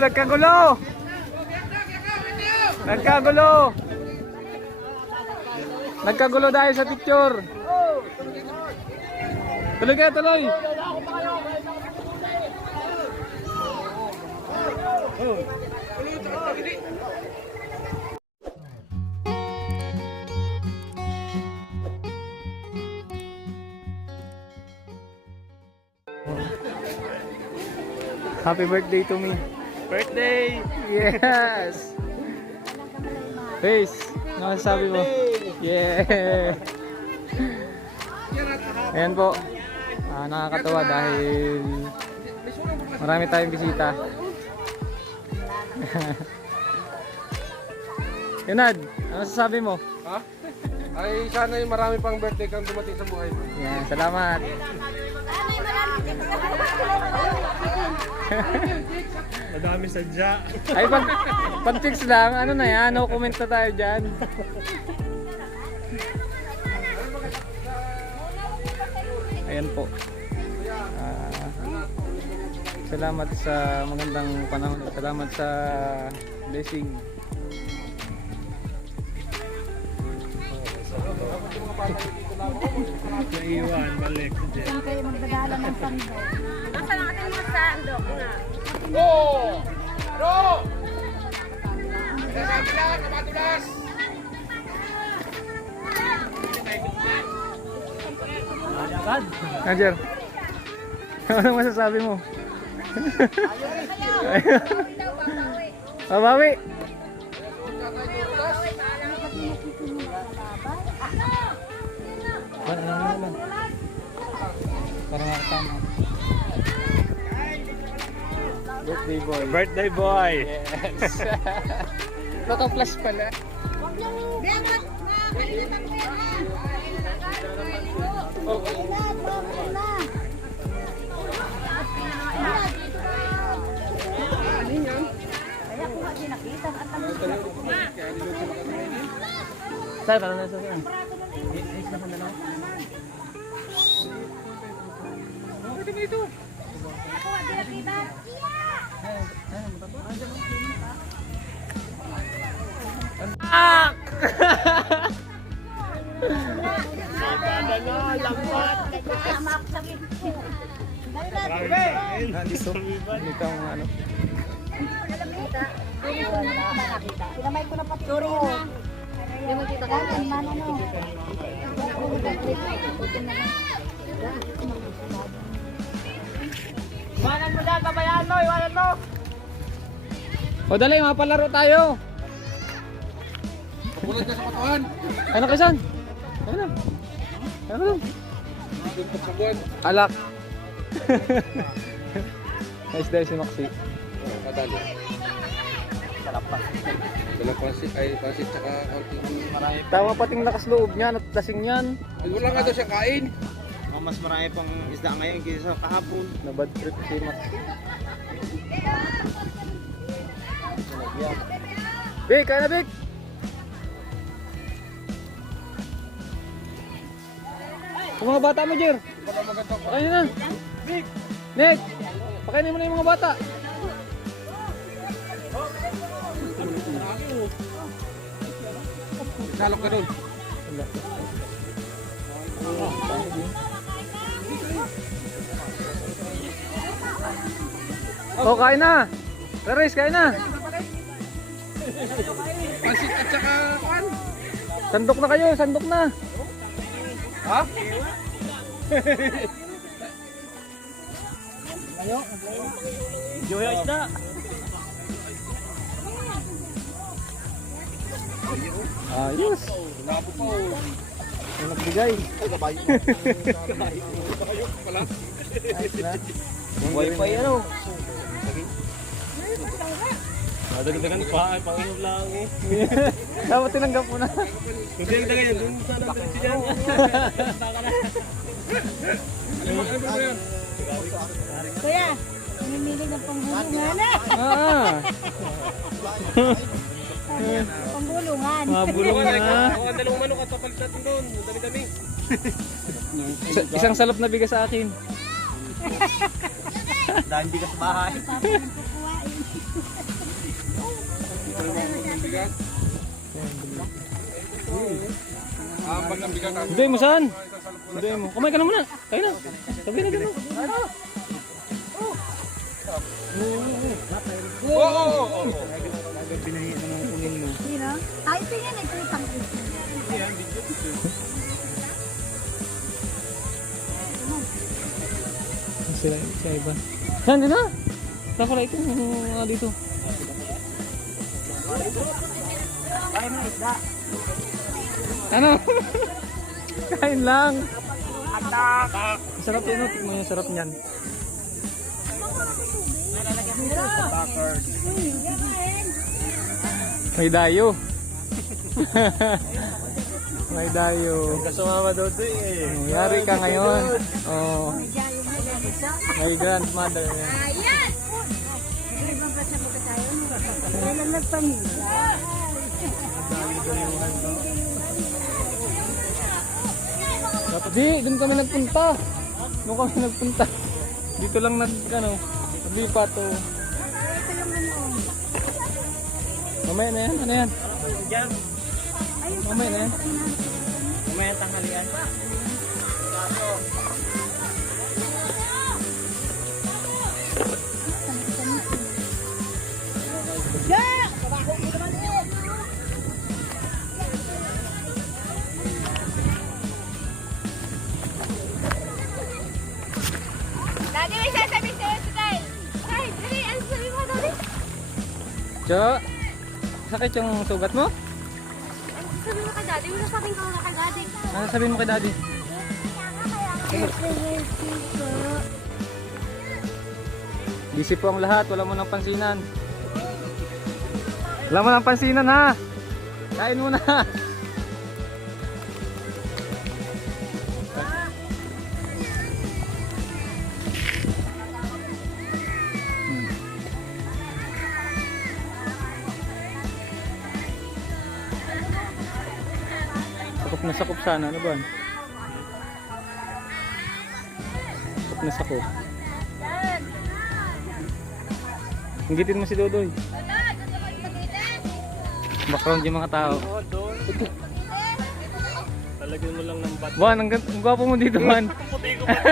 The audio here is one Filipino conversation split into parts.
Nagkagulo! Nagkagulo! Nagkagulo dahil sa picture. Tuloy kayo, tuloy! Happy birthday to me. Birthday! Yes! Face, ano sabi mo? Yeah! Ayan po. Nakakatawa dahil marami tayong bisita. Yunad, ano sasabi mo? Ha? Ay, sana yung marami pang birthday kang dumating sa buhay mo. Yan, salamat. Madami sadya. Ay, pag-fix lang, ano na yan, no comment na tayo dyan. Ayan po. Salamat sa magandang panahon. Salamat sa blessing. Naiwan, balik. Saan kayo magdadala ng sando? Nasa natin mo sa sandok na. Go! Go! Sasabi lang, kapatulas! Roger, ano masasabi mo? Babawi. Parang tama. Birthday boy. Birthday boy! Yes. Naka-flash pala. Huwag niyong biyamot na kalilitan mo yan ha. Okay na, okay na. Kaya ko nga dinakita at ang Saan, parang nasa saan? ako nga dinakita. Ah! Tama ako sa video. Nandito. Nandito ang ano. Pinamay ko na pa. Sorry na. Hindi mo kita kaya. Iwanan mo dyan, pabayaan mo, iwanan mo! O dali, mapalaro tayo! Pupulat ka sa patuhan! Ano kasan? Ano na? Ano na? Tuntok sa buwan. Alak! Nice day si Maxi. Madali. Dalang pansit, ay pansit tsaka kaunting marami. Tama pating lakas loob niyan at lasing niyan. Ay, wala nga daw siya kain. Mas marami pang isda ngayon kaysa sa kahapon. Na bad trip si Maxi. Bik, kaya na Bik! Yung mga bata mo, Jer. Pakainin na. Bik! Nick! Pakainin mo na yung mga bata. Nalok ka doon. Oh, kain na! Clarice, kain na! Pansit at saka kuan. Sandok na kayo, sandok na! Ha? Joy isda! Ayos! Labo pa oh. Yung nagbigay. Pala. Wi-Fi ano? Madagdagan pa, ay panginom lang eh. Dapat tinanggap mo na. Hindi ang dagay, dun sana diretso dyan. Ano ba yan? Kuya, namimili ng panggulungan na. Panggulungan. Mga bulong na. Ako ang dalawang manok at papalit natin doon. Dami-dami. Isang salop na bigas sa akin. Dahil hindi ka sa bahay. Papalit ko kuwain. bigas? Pag ng bigas. Hindi mo saan? Hindi mo. Kumain ka na muna. Kain na. Sabi na gano'n. Oo! Pinahiya ng mga kunin mo. Sino? Ay, ito yan. Ito yung pang-ito. Sila iba. Saan din na? Saan pala ito? Dito. Ano? Kain lang. Sarap yun. Tingnan mo yung sarap niyan. May dayo. May dayo. Kasumama daw ito eh. Yari ka ngayon. Oh. May grandmother. Ayan! Ibang kasi mo ka tayo. Kailan nagpamilya? Di, doon kami nagpunta. Doon kami nagpunta. Dito lang naglipat o. Ito yung ano. Mamaya na yan, ano yan? Diyan. Mamaya na yan. Mamaya tanghalian. Daddy, may sasabihin sa'yo si Kyle. Kyle, dali, ano sabi mo, Daddy? Cho, sakit yung sugat mo? Ano sabi mo kay Daddy? May sasabihin ka na kay Daddy. Ano sabihin mo kay daddy? Busy po ang lahat, wala mo nang pansinan. Wala mo nang pansinan ha. Kain mo na. Sakop na sakop sana, ano ba? Sakop na sakop. Inggitin mo si Dodoy. Background yung mga tao. Talagyan mo lang ng bat. Juan, ang gwapo mo dito, Juan. Puti ko pati.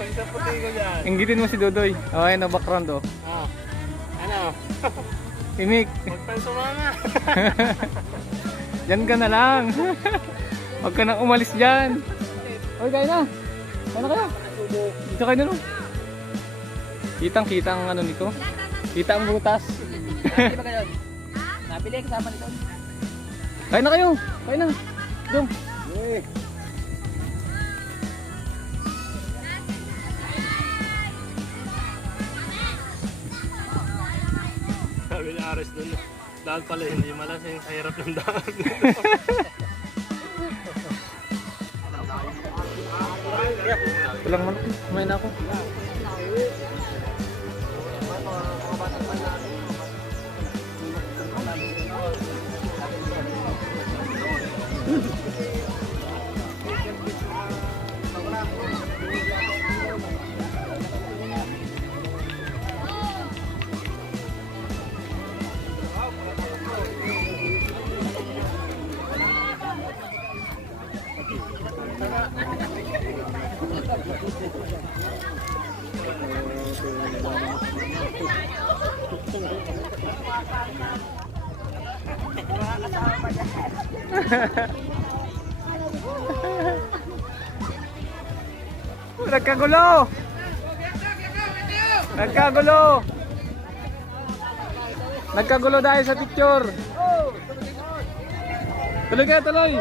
Pag sa puti ko dyan. Inggitin mo si Dodoy. Oh, ayun na background oh. Ah. Ano? Imik. Magpansumama. Diyan ka na lang. Huwag ka nang umalis dyan. Hoy, kain na. Kain na kayo. Dito kayo na no. Kitang-kita ang ano nito. Kita ang butas. Nabili ba kayo? Nabili kasama nito. Kain na kayo. Kain na. Dum. Sabi ni Ares dun. Dahil pala hindi malasing sa hirap ng daan. Walang manok. Kumain na ako. Nagkagulo! Nagkagulo! Nagkagulo dahil sa picture. Tuloy ka, tuloy!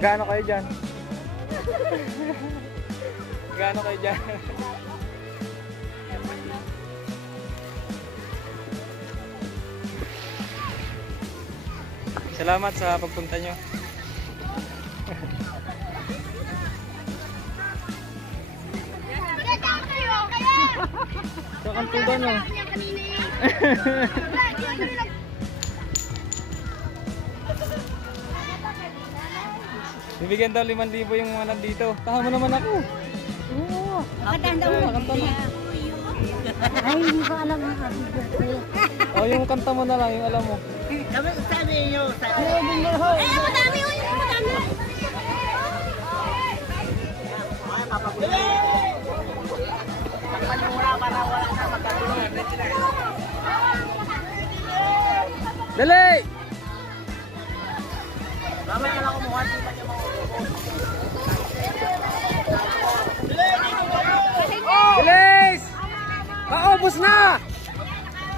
Gaano kayo dyan? Gaano kayo dyan? Salamat sa pagpunta nyo. Sa kantuban no? Bibigyan daw 5,000 yung mga nandito. Tahan mo naman ako. Oo. Makatanda mo. Kanta na. Ay, hindi ko alam ang happy birthday. Oh, yung kanta mo na lang, yung alam mo. Ay, ang madami yun. Ang madami. Dali! Bilis! Maubos na!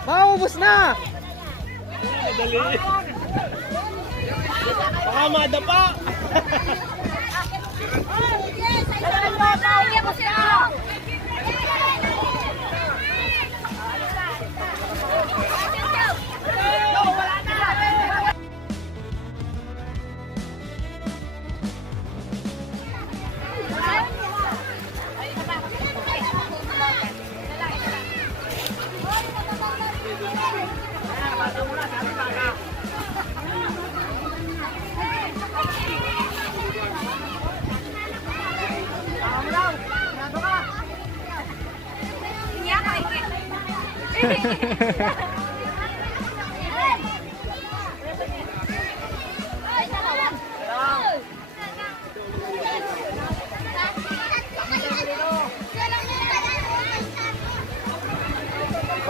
Maubos na! Madali. Baka madapa.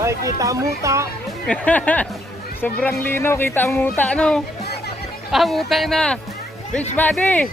Ay, kita ang muta. Sobrang linaw, kita ang muta, no? Ah, muta na! Beach body!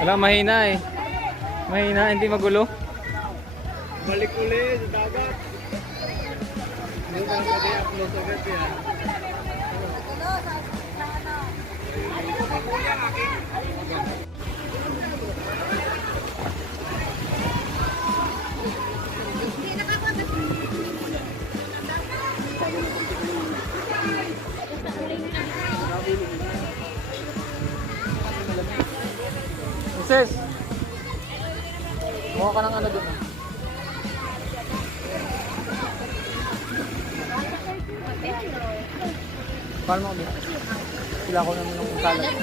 Wala, mahina eh. Mahina, hindi magulo. Balik ulit sa dagat. Hindi ba mag-upload agad yan? Sis, mukha ka ng ano dun. Paano mo kami? Sila ko naman ng kalat.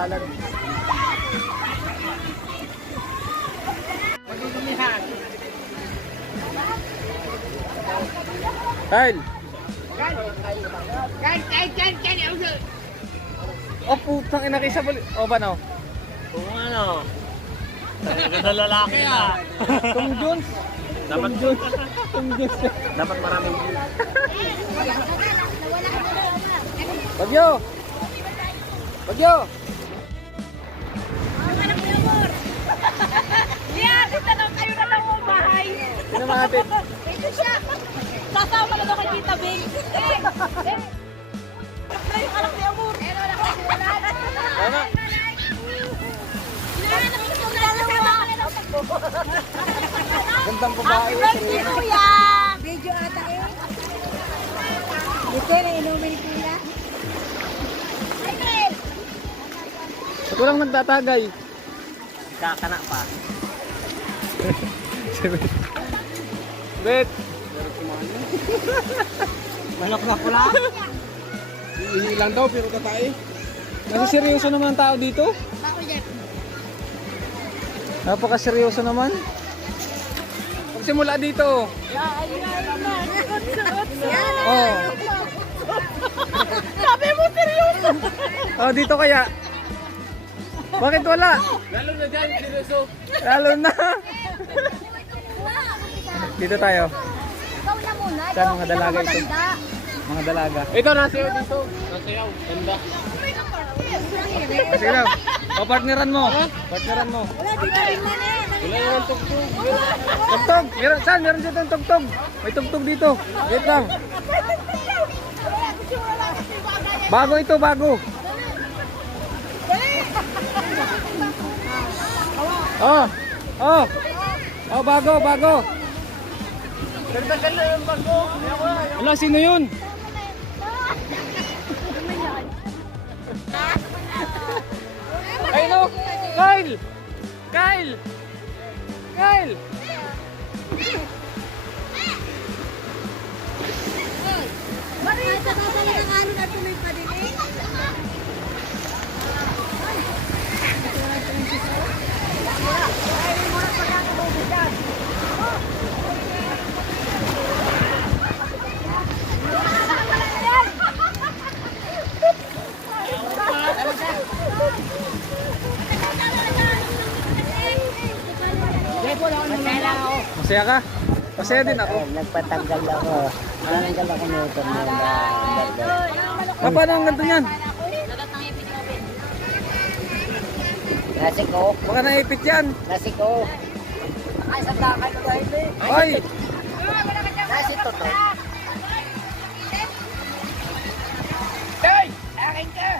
Talad. Kyle! Oh, putang ina kaysa balik. Oh, ba no? Kung ano, talaga na lalaki na. Tom Jones. Dapat Tom Jones. dapat maraming Bagyo! Bagyo! Yeah, kita lang kayo na lang mo bahay. Sino mahatid? Ito siya. Sasama na daw kay Tita Bing. Yung anak ni Amor. Wala ka wala. Tama. Gandang babae. Birthday kuya. Video ata eh. Ito na inumin kuya. Ay, Chris. Ito lang nagtatagay. Kakana pa. Bet. Manok na pula. Hihingi lang daw pero tatay. Nasa seryoso naman ang tao dito. Ako, Jeff. Napaka-seryoso naman. Simula dito. Oh. Sabi mo seryoso. Oh, dito kaya. Bakit wala? Lalo na dyan, seryoso. Lalo na. Dito tayo. Ikaw na muna. Saan mga dalaga ito? Mga dalaga. Ito, nasayaw dito. Nasayaw. Ganda. Oh, sige lang. O, partneran mo. Partneran mo. Wala, di ba rin man eh. Wala naman tugtog. Tugtog. Meron, saan? Meron dito yung tugtog. May tugtog dito. Wait lang. Bago ito, bago. Oh. Oh. Oh, bago, bago. Wala, sino yun? Ay no! Kyle! Kyle! Kyle! Bakit sa kakala ng ano na tuloy pa din eh? Masaya ka? Masaya din ako. Nagpatanggal ako. Nanggal ako nito. Ah, paano ang ganito yan? Nasi ko. Baka naipit yan. Nasi ko. Ay, sa takal ko dahil eh. Ay! Nasi to to. Hey! Akin ka!